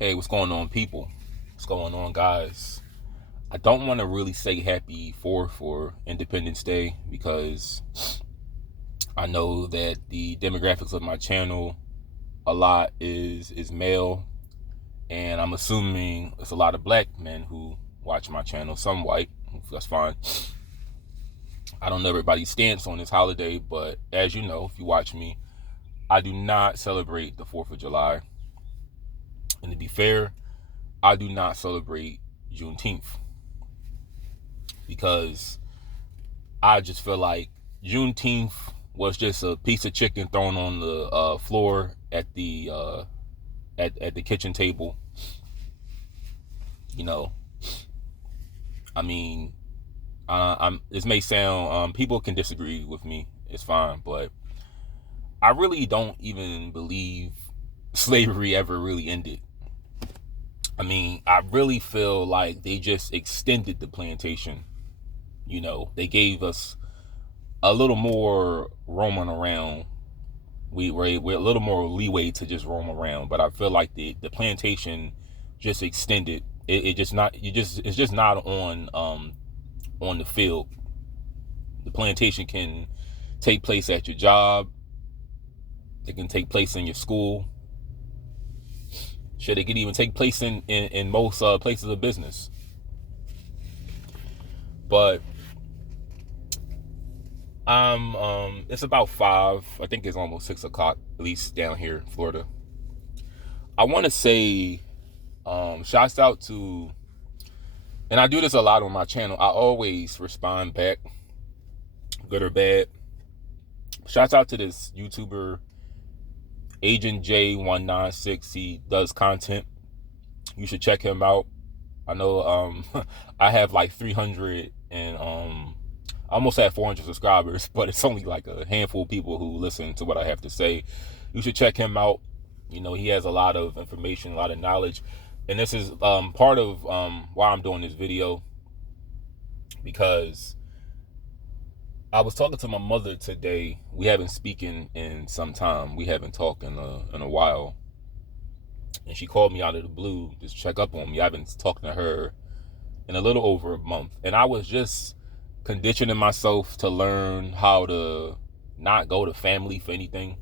Hey, what's going on, people? What's going on, guys? I don't want to really say happy 4th for Independence Day because I know that the demographics of my channel a lot is male, and I'm assuming it's a lot of black men who watch my channel. Some white, that's fine. I don't know everybody's stance on this holiday, but as you know, if you watch me, I do not celebrate the 4th of July. And to be fair, I do not celebrate Juneteenth because I just feel like Juneteenth was just a piece of chicken thrown on the floor at the at the kitchen table. You know, I mean, this may sound people can disagree with me. It's fine, but I really don't even believe slavery ever really ended. I mean, I really feel like they just extended the plantation. You know, they gave us a little more roaming around. We're a little more leeway to just roam around, but I feel like the plantation just extended. It just not it's just not on the field. The plantation can take place at your job. It can take place in your school. Shit, it can even take place in most places of business. But it's about 5. I think it's almost 6 o'clock, at least down here in Florida. I want to say, shouts out to, and I do this a lot on my channel. I always respond back, good or bad. Shouts out to this YouTuber, Agent J196. He does content. You should check him out. I know I have like 300 and I almost had 400 subscribers, but it's only like a handful of people who listen to what I have to say. You should check him out. You know, he has a lot of information, a lot of knowledge. And this is part of why I'm doing this video, because I was talking to my mother today. We haven't spoken in some time. We haven't talked in a while. And she called me out of the blue to check up on me. I've been talking to her in a little over a month. And I was just conditioning myself to learn how to not go to family for anything.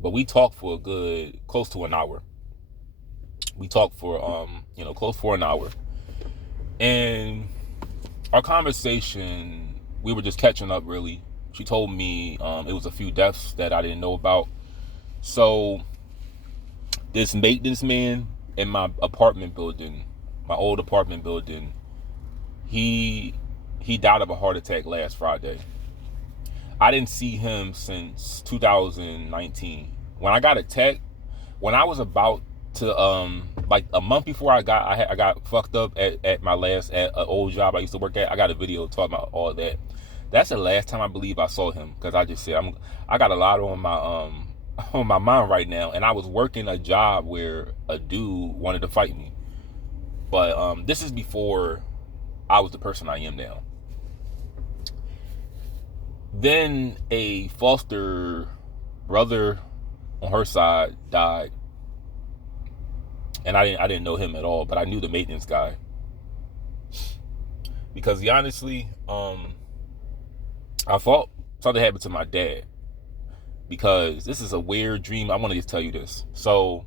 But we talked for a good close to an hour. We talked for close for an hour. And our conversation, we were just catching up really. She told me it was a few deaths that I didn't know about. So this maintenance man in my apartment building, my old apartment building, he died of a heart attack last Friday. I didn't see him since 2019. When I got attacked, when I was about to like a month before I got fucked up at my last at an old job I used to work at. I got a video talking about all that. That's the last time I believe I saw him, because I just said I got a lot on my mind right now, and I was working a job where a dude wanted to fight me. But this is before I was the person I am now. Then a foster brother on her side died, and I didn't know him at all, but I knew the maintenance guy, because honestly, I thought something happened to my dad, because this is a weird dream. I want to just tell you this. So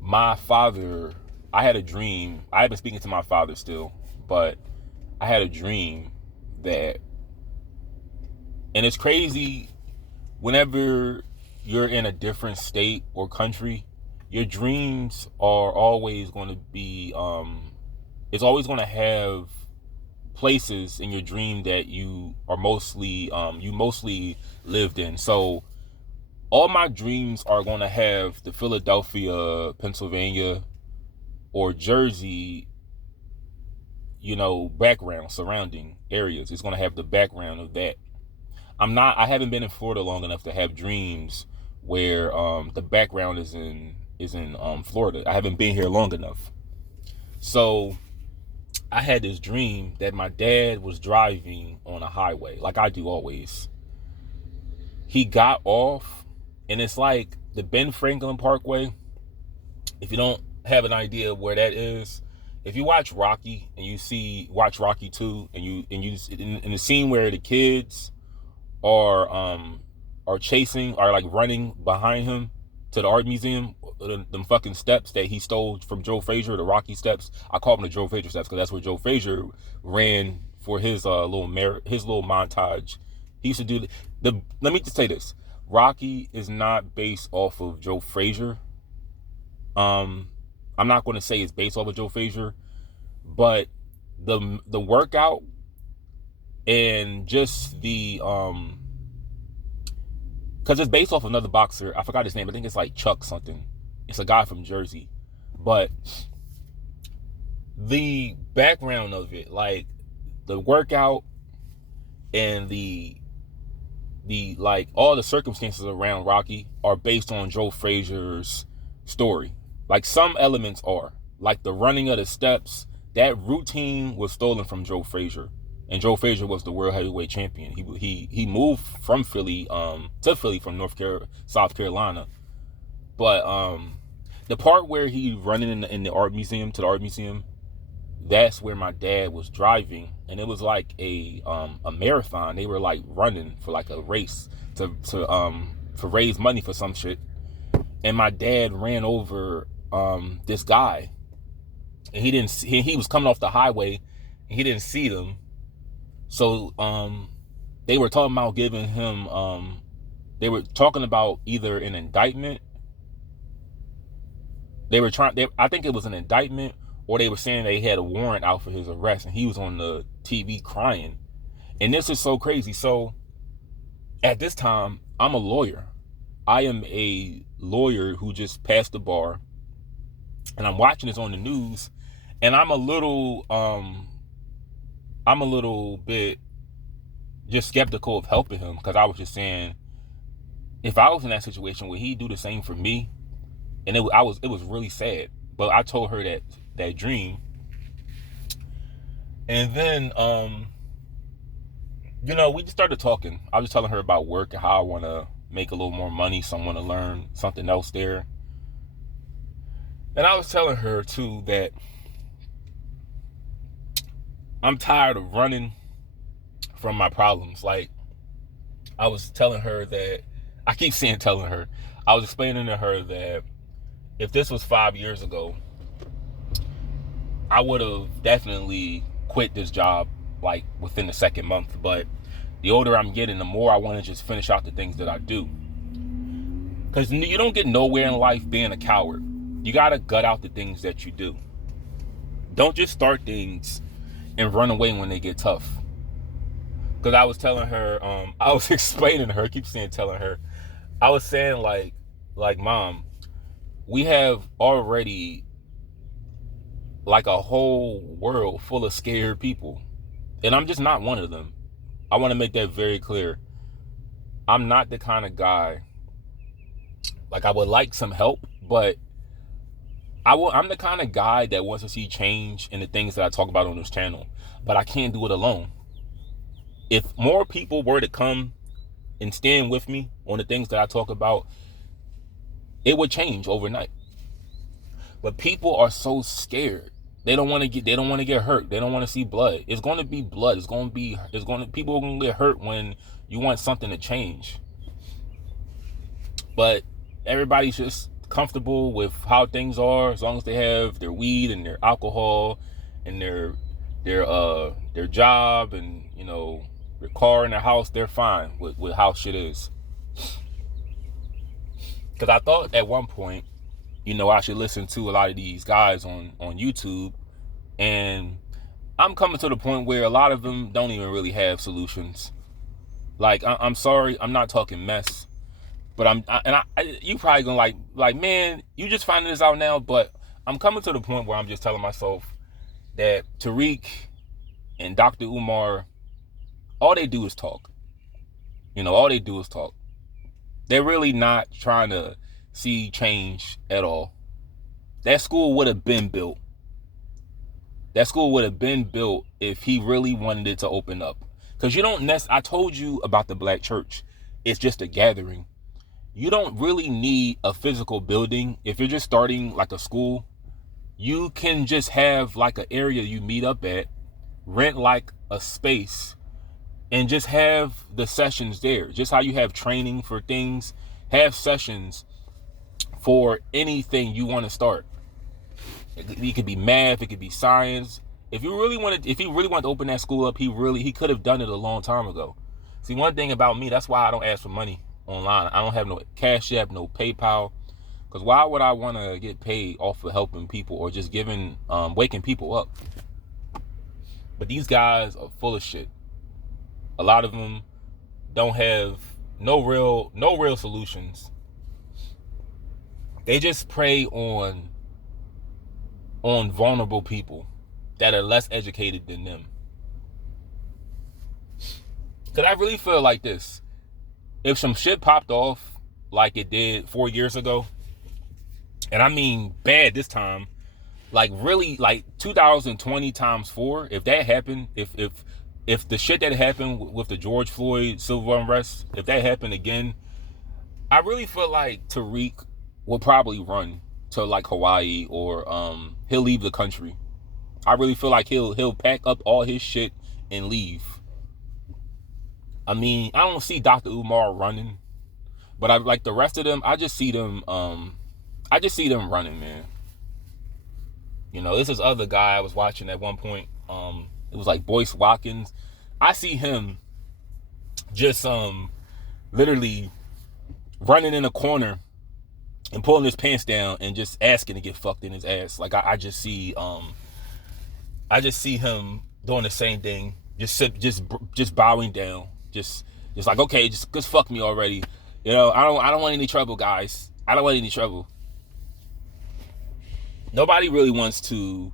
my father, I had a dream. I have been speaking to my father still, but I had a dream that, and it's crazy, whenever you're in a different state or country, your dreams are always going to be, it's always going to have places in your dream that you are mostly, you mostly lived in. So all my dreams are going to have the Philadelphia, Pennsylvania, or Jersey, background, surrounding areas. It's going to have the background of that. I haven't been in Florida long enough to have dreams where the background is in Florida. I haven't been here long enough. So I had this dream that my dad was driving on a highway, like I do always. He got off, and it's like the Ben Franklin Parkway. If you don't have an idea of where that is, if you watch Rocky and watch Rocky 2 and you in the scene where the kids are chasing, are like running behind him to the art museum, them fucking steps that he stole from Joe Frazier, the Rocky steps. I call them the Joe Frazier steps because that's where Joe Frazier ran for his little montage. He used to do let me just say this. Rocky is not based off of Joe Frazier. I'm not going to say it's based off of Joe Frazier, but the workout and just the because it's based off another boxer. I forgot his name. I think it's like Chuck something. It's a guy from Jersey. But the background of it, like the workout and the like all the circumstances around Rocky are based on Joe Frazier's story. Like some elements are. Like the running of the steps, that routine was stolen from Joe Frazier. And Joe Frazier was the world heavyweight champion. He moved from Philly to Philly from South Carolina. But the part where he running in the art museum to the art museum, that's where my dad was driving, and it was like a marathon. They were like running for like a race to raise money for some shit. And my dad ran over this guy, and he was coming off the highway, and he didn't see them. So they were talking about giving him they were talking about either an indictment. I think it was an indictment, or they were saying they had a warrant out for his arrest, and he was on the TV crying. And this is so crazy. So at this time, I'm a lawyer. I am a lawyer who just passed the bar, and I'm watching this on the news, and I'm a little bit just skeptical of helping him, because I was just saying, if I was in that situation, would he do the same for me? And it was really sad. But I told her that dream, and then we just started talking. I was telling her about work and how I want to make a little more money, so I want to learn something else there. And I was telling her too that I'm tired of running from my problems. Like, I was telling her that, I keep saying telling her, I was explaining to her that if this was 5 years ago, I would have definitely quit this job like within the second month. But the older I'm getting, the more I want to just finish out the things that I do. Because you don't get nowhere in life being a coward. You got to gut out the things that you do. Don't just start things and run away when they get tough. Because I was telling her, I was explaining to her, I keep saying telling her, I was saying like, Mom, we have already like a whole world full of scared people. And I'm just not one of them. I want to make that very clear. I'm not the kind of guy, like I would like some help, but I'm the kind of guy that wants to see change in the things that I talk about on this channel, but I can't do it alone. If more people were to come and stand with me on the things that I talk about, it would change overnight. But people are so scared. They don't want to get hurt. They don't want to see blood. It's going to be blood. People are going to get hurt when you want something to change. But everybody's just comfortable with how things are, as long as they have their weed and their alcohol and their job and their car and their house. They're fine with how shit is. Because I thought at one point, I should listen to a lot of these guys on YouTube, and I'm coming to the point where a lot of them don't even really have solutions. Like, I'm sorry, I'm not talking mess, but you probably gonna like, man, you just finding this out now, but I'm coming to the point where I'm just telling myself that Tariq and Dr. Umar, all they do is talk. All they do is talk. They're really not trying to see change at all. That school would have been built. That school would have been built if he really wanted it to open up. Because I told you about the black church. It's just a gathering. you don't really need a physical building. If you're just starting like a school, you can just have like an area you meet up at, rent like a space, and just have the sessions there. Just how you have training for things, have sessions for anything you want to start. It could be math, it could be science. If he really wanted to open that school up, he could have done it a long time ago. See, one thing about me, that's why I don't ask for money online. I don't have no Cash App, no PayPal. Because why would I want to get paid off of helping people or just waking people up? But these guys are full of shit. A lot of them don't have no real solutions. They just prey on vulnerable people that are less educated than them. Because I really feel like this. If some shit popped off like it did 4 years ago, and I mean bad this time, like really like 2020 times 4, if that happened, if the shit that happened with the George Floyd civil unrest, if that happened again, I really feel like Tariq will probably run to like Hawaii, or he'll leave the country. I really feel like he'll pack up all his shit and leave. I mean, I don't see Dr. Umar running, but I like the rest of them. I just see them running, man. You know, this is other guy I was watching at one point. It was like Boyce Watkins. I see him just literally running in a corner and pulling his pants down and just asking to get fucked in his ass. Like I just see him doing the same thing, just bowing down, just like, okay, just fuck me already. You know, I don't want any trouble, guys. I don't want any trouble. Nobody really wants to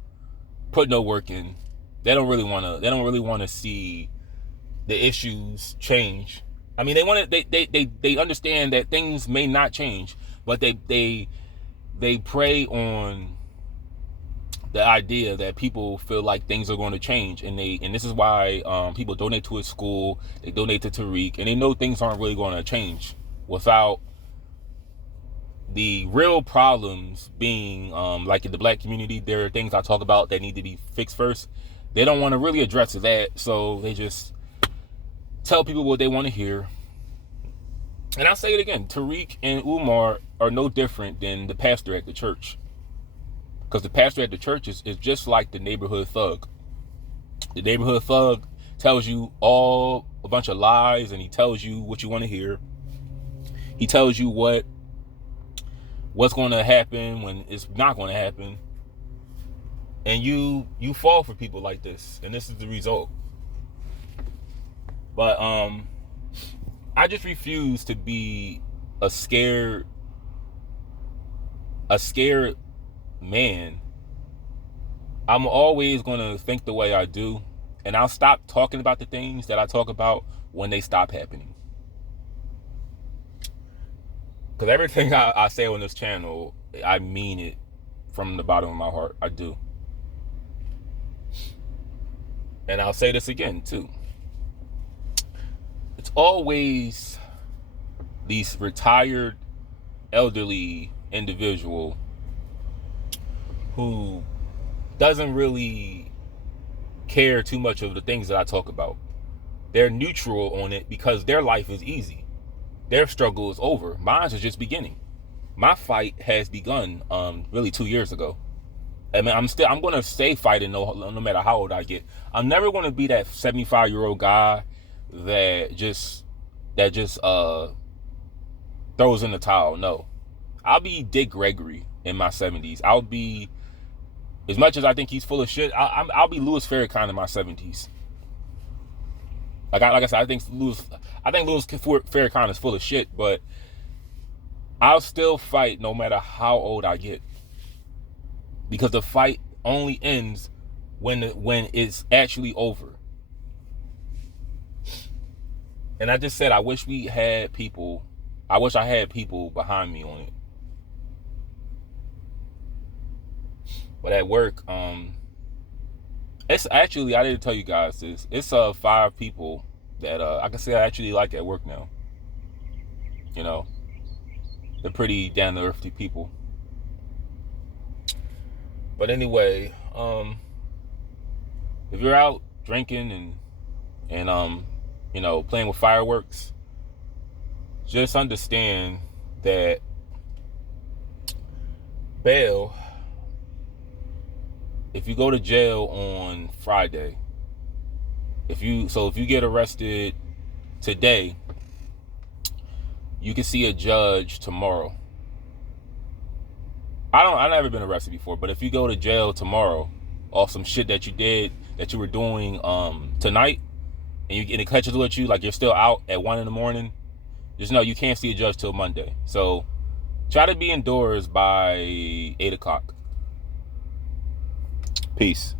put no work in. They don't really want to see the issues change. I mean, they understand that things may not change, but they prey on the idea that people feel like things are going to change, and this is why people donate to his school, they donate to Tariq, and they know things aren't really going to change without the real problems being like in the black community. There are things I talk about that need to be fixed first. They don't want to really address that, so they just tell people what they want to hear. And I'll say it again, Tariq and Umar are no different than the pastor at the church. Because the pastor at the church is just like the neighborhood thug. The neighborhood thug tells you all a bunch of lies, and he tells you what you want to hear. He tells you what's going to happen when it's not going to happen. And you fall for people like this, and this is the result. But I just refuse to be a scared man. I'm always going to think the way I do, and I'll stop talking about the things that I talk about when they stop happening. Because everything I say on this channel, I mean it from the bottom of my heart. I do. And I'll say this again too. It's always these retired elderly individual who doesn't really care too much of the things that I talk about. They're neutral on it because their life is easy. Their struggle is over. Mine is just beginning. My fight has begun really 2 years ago. I mean, I'm going to stay fighting no matter how old I get. I'm never going to be that 75-year-old guy that just throws in the towel. No. I'll be Dick Gregory in my 70s. I'll be, as much as I think he's full of shit, I'll be Louis Farrakhan in my 70s. Like I said, I think Louis Farrakhan is full of shit, but I'll still fight no matter how old I get. Because the fight only ends when it's actually over. And I just said, I wish I had people behind me on it. But at work, it's actually, I didn't tell you guys this, it's 5 people that I can say I actually like at work now. You know, They're pretty down to earth people. But anyway, if you're out drinking and playing with fireworks, just understand that bail, if you go to jail on Friday, if you get arrested today, you can see a judge tomorrow. I've never been arrested before, but if you go to jail tomorrow off some shit that you did, that you were doing tonight, and it catches with you, like you're still out at 1 a.m, just know you can't see a judge till Monday. So try to be indoors by 8 o'clock. Peace.